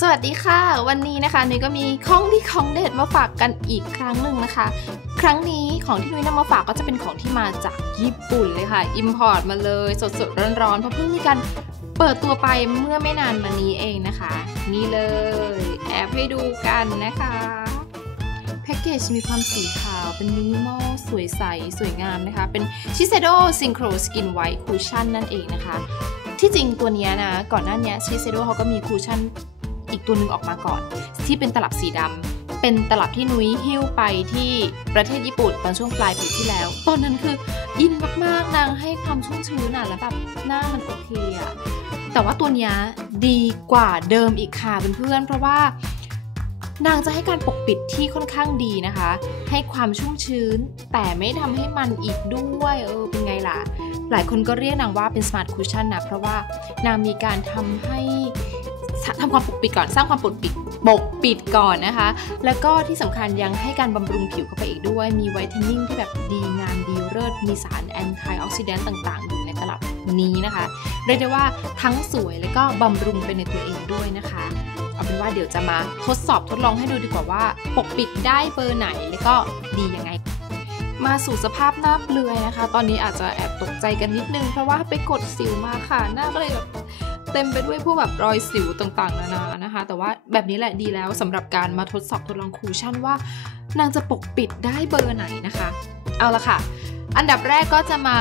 สวัสดีค่ะ วันนี้นะคะนุ้ยก็มีของที่ของเด็ดมาฝากกันอีกครั้งหนึ่งนะคะ ครั้งนี้ของที่นุ้ยนำมาฝากก็จะเป็นของที่มาจากญี่ปุ่นเลยค่ะอิมพอร์ตมาเลยสดๆร้อนๆเพราะเพิ่งมีการเปิดตัวไปเมื่อไม่นานมานี้เองนะคะ นี่เลย แอบให้ดูกันนะคะแพ็กเกจมีความสีขาวเป็นมินิมอลสวยใส สวยงามนะคะ เป็นชิเซโดซิงโครสกินไวท์คูชั่นนั่นเองนะคะ ที่จริงตัวนี้นะ ก่อนหน้านี้ชิเซโดเขาก็มีคูชั่น อีกตัวหนึ่งออกมาก่อน ที่เป็นตลับสีดำเป็นตลับที่นุ้ยหิ้วไปที่ประเทศญี่ปุ่นตอนช่วงปลายปีที่แล้ว ตอนนั้นคืออินมากๆนางให้ความชุ่มชื้นอะแล้วแบบหน้ามันโอเคอะแต่ว่าตัวนี้ดีกว่าเดิมอีกค่ะเพื่อนๆเพราะว่านางจะให้การปกปิดที่ค่อนข้างดีนะคะ ให้ความชุ่มชื้น แต่ไม่ทำให้มันอีกด้วยเออเป็นไงล่ะ หลายคนก็เรียกนางว่าเป็น smart cushion นะ เพราะว่านางมีการทำให้ ทำความปกปิดก่อนสร้างความปกปิดปกปิดก่อนนะคะ แล้วก็ที่สำคัญยังให้การบำรุงผิวเข้าไปอีกด้วย มีไวท์เทนนิ่งที่แบบดีงามดีเลิศมีสารแอนตี้ออกซิแดนต์ต่างๆ อยู่ในตลับนี้นะคะ เรียกได้ว่าทั้งสวยแล้วก็บำรุงไปในตัวเองด้วยนะคะ เอาเป็นว่าเดี๋ยวจะมาทดสอบทดลองให้ดูดีกว่าว่า ปกปิดได้เบอร์ไหนแล้วก็ดียังไงมาสู่สภาพหน้าเปลือยนะคะ ตอนนี้อาจจะแอบตกใจกันนิดนึง เพราะว่าไปกดสิวมาค่ะ หน้าก็เลยแบบ เต็มไปด้วยพวกแบบรอยสิวต่างๆ นานานะคะ แต่ว่าแบบนี้แหละดีแล้วสำหรับการมาทดสอบทดลองคูชั่นว่านางจะปกปิดได้เบอร์ไหนนะคะ เอาละค่ะ อันดับแรกก็จะมา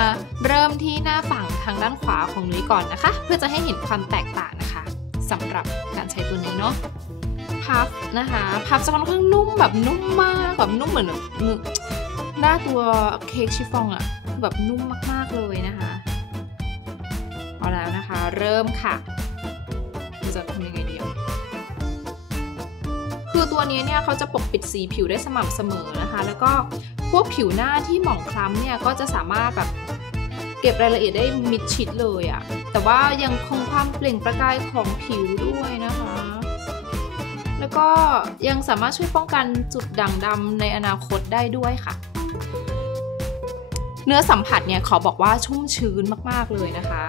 เริ่มที่หน้าฝั่งทางด้านขวาของนุ้ยก่อนนะคะ เพื่อจะให้เห็นความแตกต่างนะคะสำหรับการใช้ตัวนี้เนาะพัฟนะคะพัฟจะค่อนข้างนุ่มแบบนุ่มมากแบบนุ่มเหมือนหน้าตัวเค้กชิฟฟ่องอะแบบนุ่มมากๆเลยนะคะ นะคะ เริ่มค่ะจะทำยังไงเดียวคือตัวนี้เนี่ยเขาจะปกปิดสีผิวได้สม่ำเสมอนะคะ แล้วก็พวกผิวหน้าที่หมองคล้ำเนี่ยก็จะสามารถแบบเก็บรายละเอียดได้มิดชิดเลยอะแต่ว่ายังคงความเปล่งประกายของผิวด้วยนะคะ แล้วก็ยังสามารถช่วยป้องกันจุดด่างดำในอนาคตได้ด้วยค่ะ เนื้อสัมผัสเนี่ยขอบอกว่าชุ่มชื้นมากๆเลยนะคะ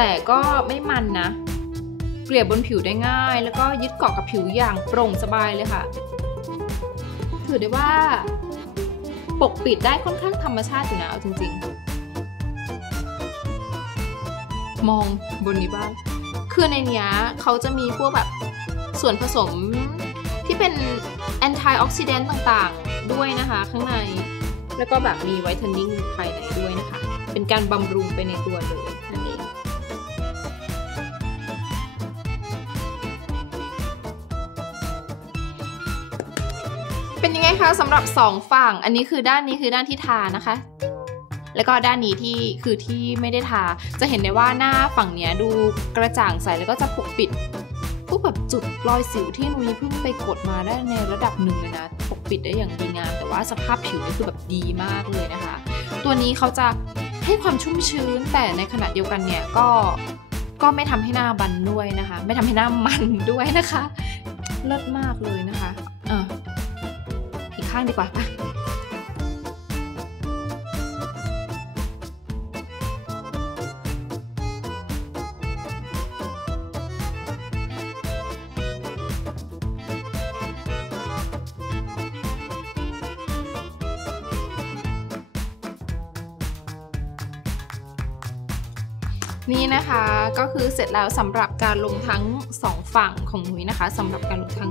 แต่ก็ไม่มันนะ เกลี่ยบนผิวได้ง่าย แล้วก็ยึดเกาะกับผิวอย่างโปร่งสบายเลยค่ะ ถือได้ว่า ปกปิดได้ค่อนข้างธรรมชาติอยู่นะเอาจริง ๆ มองบนนี้บ้างคือในนี้เขาจะมีพวกแบบส่วนผสมที่เป็นแอนตี้ออกซิแดนต์ต่างๆ ด้วยนะคะข้างใน แล้วก็แบบมีไวท์เทนนิ่งภายในด้วยนะคะ เป็นการบำรุงไปในตัวเลยนั่นเอง เป็นยังไงคะสำหรับ 2 ฝั่ง อันนี้คือด้านนี้คือด้านที่ทานะคะ แล้วก็ด้านนี้ที่คือที่ไม่ได้ทา จะเห็นได้ว่าหน้าฝั่งเนี้ยดูกระจ่างใสแล้วก็จะปกปิดพวกแบบจุดรอยสิวที่นุ้ยเพิ่งไปกดมาได้ในระดับหนึ่งเลยนะ ปกปิดได้อย่างดีงาม แต่ว่าสภาพผิวนี่คือแบบดีมากเลยนะคะ ตัวนี้เขาจะให้ความชุ่มชื้นแต่ในขณะเดียวกันเนี่ยก็ก็ไม่ทำให้หน้าบันด้วยนะคะ ไม่ทำให้หน้ามันด้วยนะคะ เลิศมากเลยนะคะางดีกว่าปะนี่นะคะก็คือเสร็จแล้วสำหรับการลงทั้ง 2 ฝั่งของหนุยนะคะสำหรับการลงทั้ง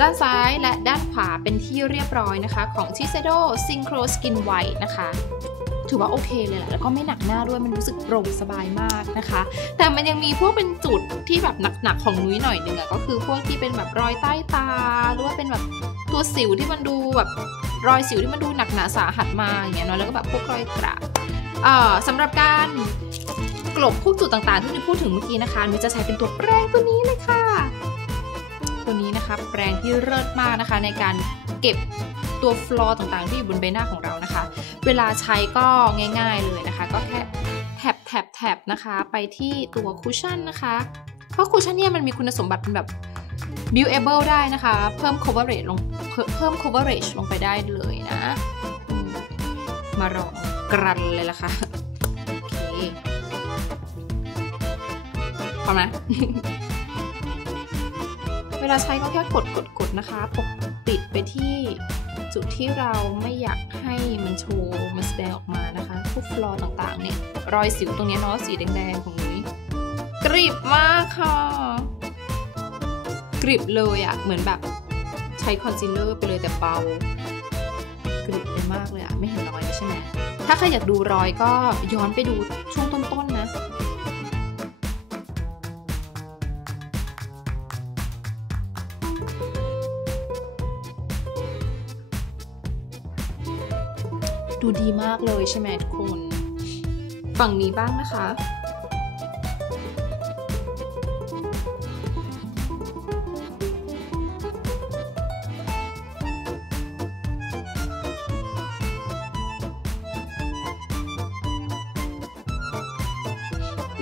ด้านซ้ายและด้านขวาเป็นที่เรียบร้อยนะคะของ Shiseido Synchro Skin White นะคะถือว่าโอเคเลยแหละแล้วก็ไม่หนักหน้าด้วยมันรู้สึกโปร่งสบายมากนะคะ แต่มันยังมีพวกเป็นจุดที่แบบหนักๆของนุ้ยหน่อยหนึ่งอะก็คือพวกที่เป็นแบบรอยใต้ตา หรือว่าเป็นแบบตัวสิวที่มันดูแบบรอยสิวที่มันดูหนักหนาสาหัสมาอย่างเงี้ยเนาะแล้วก็แบบพวกรอยกระสำหรับการกลบพวกจุดต่างๆที่นุ้ยพูดถึงเมื่อกี้นะคะนุ้ยจะใช้เป็นตัวแปรงตัวนี้ ตัวนี้นะคะ แปรงที่เลิศมากนะคะ ในการเก็บตัวฟลอร์ต่างๆ ที่อยู่บนใบหน้าของเรานะคะ เวลาใช้ก็ง่าย ๆเลยนะคะ ก็แค่แท็บแท็บแท็บนะคะ ไปที่ตัวคุชชั่นนะคะ เพราะคุชชั่นเนี่ยมันมีคุณสมบัติเป็นแบบ buildable ได้นะคะ เพิ่ม coverage ลงเพิ่ม coverage ลงไปได้เลยนะ มาลองกรันเลยละค่ะ โอเคพอไหม เวลาใช้ก็แค่กดกดกดนะคะปกปิดไปที่จุดที่เราไม่อยากให้มันโชว์มันแสดงออกมานะคะพวกฟลอร์ต่างๆเนี่ยรอยสิวตรงนี้เนาะสีแดงๆของนุ้ยกริบมากค่ะกริบเลยอะ่ะเหมือนแบบใช้คอนซีลเลอร์ไปเลยแต่เบากริบไปมากเลยอะ่ะไม่เห็นรอยใช่ไหมถ้าใครอยากดูรอยก็ย้อนไปดูช่วงต้นๆนะ ดูดีมากเลยใช่ไหมทุกคน ฝั่งนี้บ้างนะคะ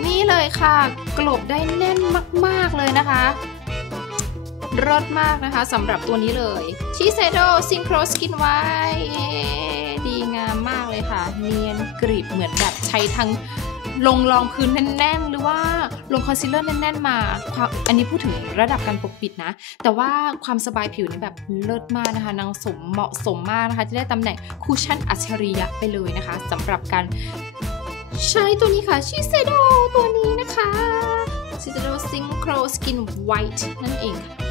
นี่เลยค่ะ กลบได้แน่นมาก ๆ เลยนะคะรสมากนะคะสำหรับตัวนี้เลยชิเซโดซิงโครสกินไวดีงา มากเลยค่ะ เนียนกริบเหมือนแบบใช้ทั้งลงรองพื้นแน่นๆ หรือว่าลงคอนซีลเลอร์แน่นๆ มา อันนี้พูดถึงระดับการปกปิดนะ แต่ว่าความสบายผิวนี่แบบเลิศมากนะคะ นางสมเหมาะสมมากนะคะที่ได้ตำแหน่งคูชั่นอัจฉริยะไปเลยนะคะสำหรับการใช้ตัวนี้ค่ะ ชิเซโดตัวนี้นะคะชิเซโดซิงโครสกินไวท์นั่นเองค่ะ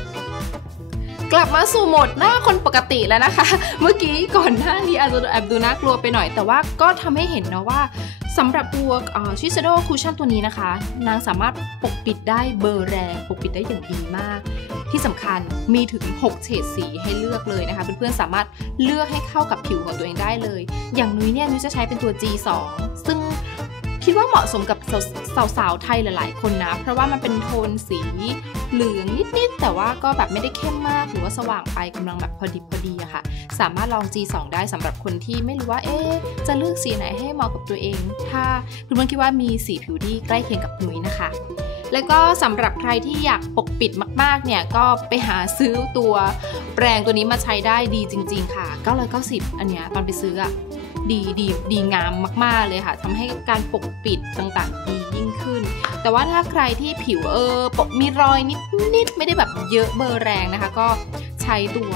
กลับมาสู่โหมดหน้าคนปกติแล้วนะคะ เมื่อกี้ก่อนหน้านี้อาจจะแอบดูน่ากลัวไปหน่อย แต่ว่าก็ทำให้เห็นนะว่าสำหรับตัวชิเซโดคูชั่นตัวนี้นะคะ นางสามารถปกปิดได้เบอร์แรงปกปิดได้อย่างดีมาก ที่สำคัญมีถึง 6 เฉดสีให้เลือกเลยนะคะ เพื่อนๆสามารถเลือกให้เข้ากับผิวของตัวเองได้เลย อย่างนุ้ยเนี่ยนุ้ยจะใช้เป็นตัว G2 ซึ่ง คิดว่าเหมาะสมกับสาวๆไทยหลาย ๆ คนนะ เพราะว่ามันเป็นโทนสีเหลืองนิด ๆ แต่ว่าก็แบบไม่ได้เข้มมาก หรือว่าสว่างไปกำลังแบบพอดิบพอดีอะค่ะ สามารถลอง G2 ได้สำหรับคนที่ไม่รู้ว่าเอ๊จะเลือกสีไหนให้เหมาะกับตัวเอง ถ้าคุณเพื่อนคิดว่ามีสีผิวที่ใกล้เคียงกับหนุ้ยนะคะ แล้วก็สำหรับใครที่อยากปกปิดมาก ๆ เนี่ย ก็ไปหาซื้อตัวแปรงตัวนี้มาใช้ได้ดีจริง ๆ ค่ะ 990 อันเนี้ยตอนไปซื้ออะ ดีดีดีงามมาก ๆ เลยค่ะทำให้การปกปิดต่างๆดียิ่งขึ้น แต่ว่าถ้าใครที่ผิวเออปมีรอยนิดๆไม่ได้แบบเยอะเบอร์แรงนะคะ ก็ใช้ตัว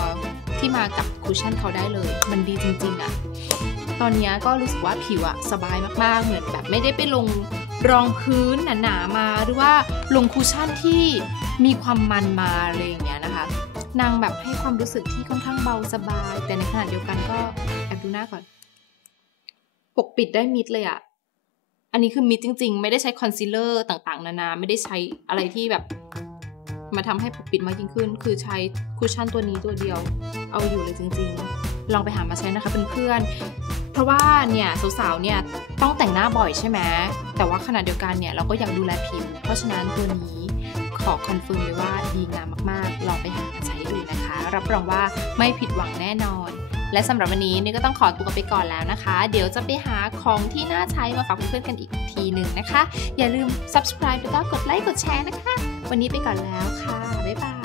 ที่มากับคุชชั่นเขาได้เลย มันดีจริงๆอะตอนนี้ก็รู้สึกว่าผิวอะสบายมากๆ เหมือนแบบไม่ได้ไปลงรองพื้นหนาๆมาหรือว่าลงคุชชั่นที่มีความมันมาอะไรอย่างเงี้ยนะคะ นางแบบให้ความรู้สึกที่ค่อนข้างเบาสบาย แต่ในขณะเดียวกันก็แอบดูหน้าก่อน ปกปิดได้มิดเลยอะอันนี้คือมิดจริง ๆ ไม่ได้ใช้คอนซีลเลอร์ต่างๆ นานา ไม่ได้ใช้อะไรที่แบบ มาทำให้ปกปิดมากยิ่งขึ้น คือใช้คุชชั่นตัวนี้ตัวเดียว เอาอยู่เลยจริง ๆ ลองไปหามาใช้นะคะเพื่อนๆเพราะว่าเนี่ยสาวๆเนี่ยต้องแต่งหน้าบ่อยใช่ไหมแต่ว่าขณะเดียวกันเนี่ยเราก็อยากดูแลผิว เพราะฉะนั้นตัวนี้ขอคอนเฟิร์มเลยว่าดีงามมากๆ ลองไปหามาใช้ดูนะคะ รับรองว่าไม่ผิดหวังแน่นอน และสำหรับวันนี้นี่ก็ต้องขอตัวไปก่อนแล้วนะคะ เดี๋ยวจะไปหาของที่น่าใช้มาฝากเพื่อนๆกันอีกทีหนึ่งนะคะ อย่าลืม subscribe แล้วก็กดไลค์กดแชร์นะคะ วันนี้ไปก่อนแล้วค่ะ บ๊ายบาย